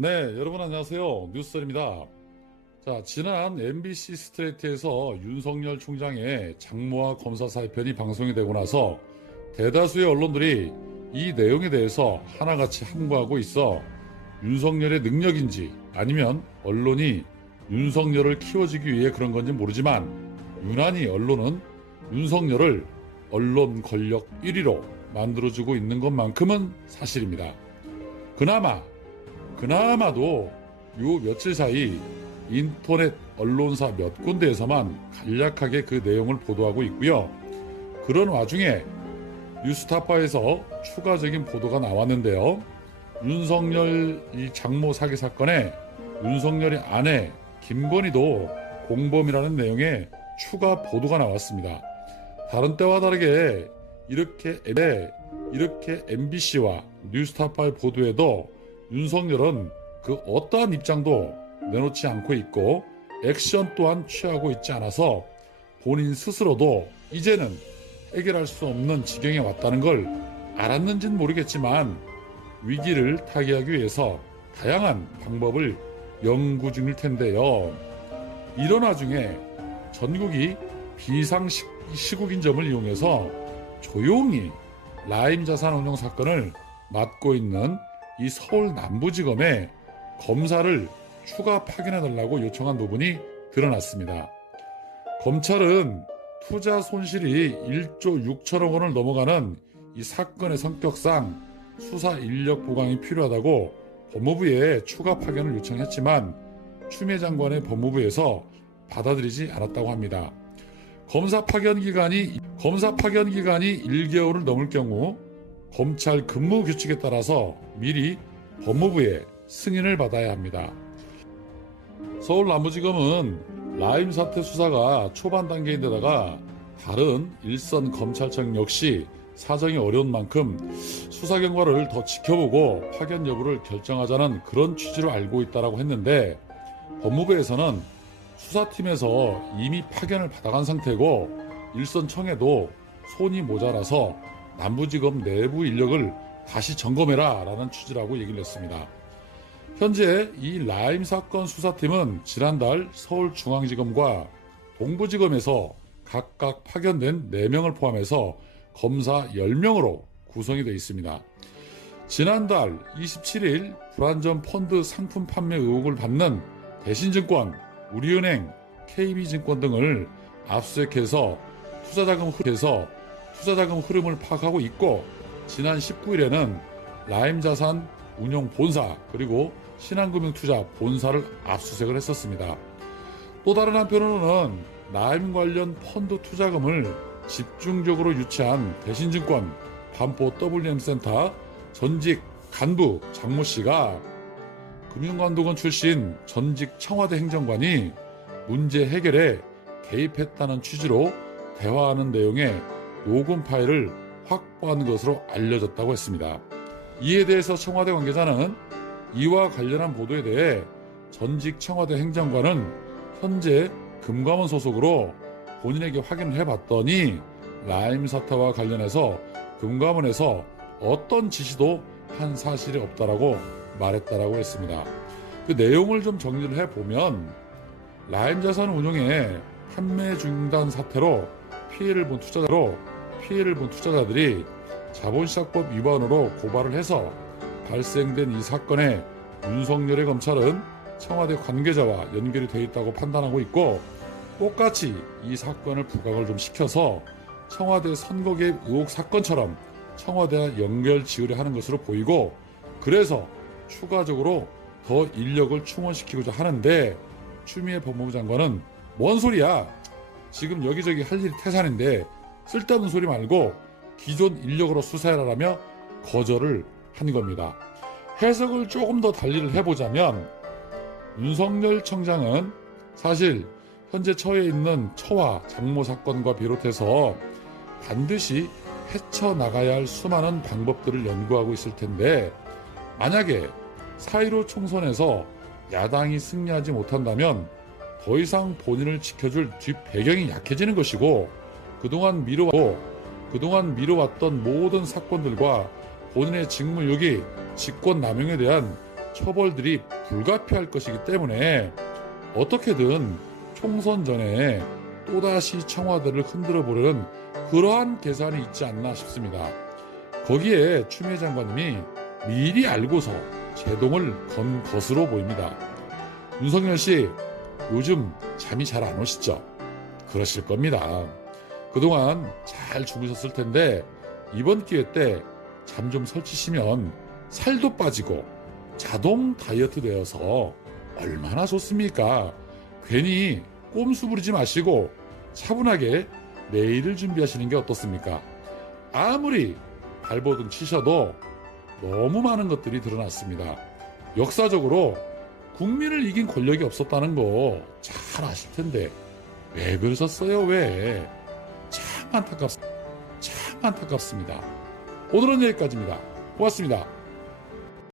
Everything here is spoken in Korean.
네, 여러분 안녕하세요. 뉴스입니다. 자, 지난 MBC 스트레이트에서 윤석열 총장의 장모와 검사 사회편이 방송이 되고 나서 대다수의 언론들이 이 내용에 대해서 하나같이 함구하고 있어 윤석열의 능력인지 아니면 언론이 윤석열을 키워주기 위해 그런 건지 모르지만 유난히 언론은 윤석열을 언론 권력 1위로 만들어주고 있는 것만큼은 사실입니다. 그나마도 요 며칠 사이 인터넷 언론사 몇 군데에서만 간략하게 그 내용을 보도하고 있고요. 그런 와중에 뉴스타파에서 추가적인 보도가 나왔는데요. 윤석열 이 장모 사기 사건에 윤석열의 아내 김건희도 공범이라는 내용의 추가 보도가 나왔습니다. 다른 때와 다르게 이렇게 MBC와 뉴스타파의 보도에도 윤석열은 그 어떠한 입장도 내놓지 않고 있고 액션 또한 취하고 있지 않아서 본인 스스로도 이제는 해결할 수 없는 지경에 왔다는 걸 알았는지는 모르겠지만 위기를 타개하기 위해서 다양한 방법을 연구 중일 텐데요. 이런 와중에 전국이 비상시국인 점을 이용해서 조용히 라임 자산운용 사건을 맡고 있는 이 서울 남부지검에 검사를 추가 파견해달라고 요청한 부분이 드러났습니다. 검찰은 투자 손실이 1조 6천억 원을 넘어가는 이 사건의 성격상 수사 인력 보강이 필요하다고 법무부에 추가 파견을 요청했지만 추미애 장관의 법무부에서 받아들이지 않았다고 합니다. 검사 파견 기간이 1개월을 넘을 경우 검찰 근무 규칙에 따라서 미리 법무부의 승인을 받아야 합니다. 서울 남부지검은 라임 사태 수사가 초반 단계인데다가 다른 일선 검찰청 역시 사정이 어려운 만큼 수사 결과를 더 지켜보고 파견 여부를 결정하자는 그런 취지로 알고 있다고 했는데 법무부에서는 수사팀에서 이미 파견을 받아간 상태고 일선 청에도 손이 모자라서 남부지검 내부 인력을 다시 점검해라 라는 취지라고 얘기를 했습니다. 현재 이 라임 사건 수사팀은 지난달 서울중앙지검과 동부지검에서 각각 파견된 4명을 포함해서 검사 10명으로 구성이 되어 있습니다. 지난달 27일 불안전 펀드 상품 판매 의혹을 받는 대신증권, 우리은행, KB증권 등을 압수수색해서 투자자금 흐름을 파악하고 있고 지난 19일에는 라임자산 운용 본사 그리고 신한금융투자 본사를 압수수색을 했었습니다. 또 다른 한편으로는 라임 관련 펀드 투자금을 집중적으로 유치한 대신증권 반포 WM센터 전직 간부 장모 씨가 금융감독원 출신 전직 청와대 행정관이 문제 해결에 개입했다는 취지로 대화하는 내용의 녹음 파일을 확보한 것으로 알려졌다고 했습니다. 이에 대해서 청와대 관계자는 이와 관련한 보도에 대해 전직 청와대 행정관은 현재 금감원 소속으로 본인에게 확인을 해봤더니 라임 사태와 관련해서 금감원에서 어떤 지시도 한 사실이 없다라고 말했다라고 했습니다. 그 내용을 좀 정리를 해보면 라임 자산 운용의 판매 중단 사태로 피해를 본 투자자들이 자본시장법 위반으로 고발을 해서 발생된 이 사건에 윤석열의 검찰은 청와대 관계자와 연결이 되어 있다고 판단하고 있고 똑같이 이 사건을 부각을 좀 시켜서 청와대 선거 개입 의혹 사건처럼 청와대와 연결 지으려 하는 것으로 보이고 그래서 추가적으로 더 인력을 충원시키고자 하는데 추미애 법무부 장관은 뭔 소리야? 지금 여기저기 할 일이 태산인데 쓸데없는 소리 말고 기존 인력으로 수사해라라며 거절을 한 겁니다. 해석을 조금 더 달리를 해보자면 윤석열 청장은 사실 현재 처해 있는 처와 장모 사건과 비롯해서 반드시 헤쳐나가야 할 수많은 방법들을 연구하고 있을 텐데 만약에 4.15 총선에서 야당이 승리하지 못한다면 더 이상 본인을 지켜줄 뒷배경이 약해지는 것이고 그동안 미뤄왔던 모든 사건들과 본인의 직무유기, 직권남용에 대한 처벌들이 불가피할 것이기 때문에 어떻게든 총선 전에 또다시 청와대를 흔들어 보려는 그러한 계산이 있지 않나 싶습니다. 거기에 추미애 장관님이 미리 알고서 제동을 건 것으로 보입니다. 윤석열 씨, 요즘 잠이 잘 안 오시죠? 그러실 겁니다. 그동안 잘 주무셨을 텐데 이번 기회 때 잠 좀 설치시면 살도 빠지고 자동 다이어트 되어서 얼마나 좋습니까? 괜히 꼼수 부리지 마시고 차분하게 내일을 준비하시는 게 어떻습니까? 아무리 발버둥 치셔도 너무 많은 것들이 드러났습니다. 역사적으로 국민을 이긴 권력이 없었다는 거 잘 아실 텐데 왜 그러셨어요? 왜? 참 안타깝습니다. 오늘은 여기까지입니다. 고맙습니다.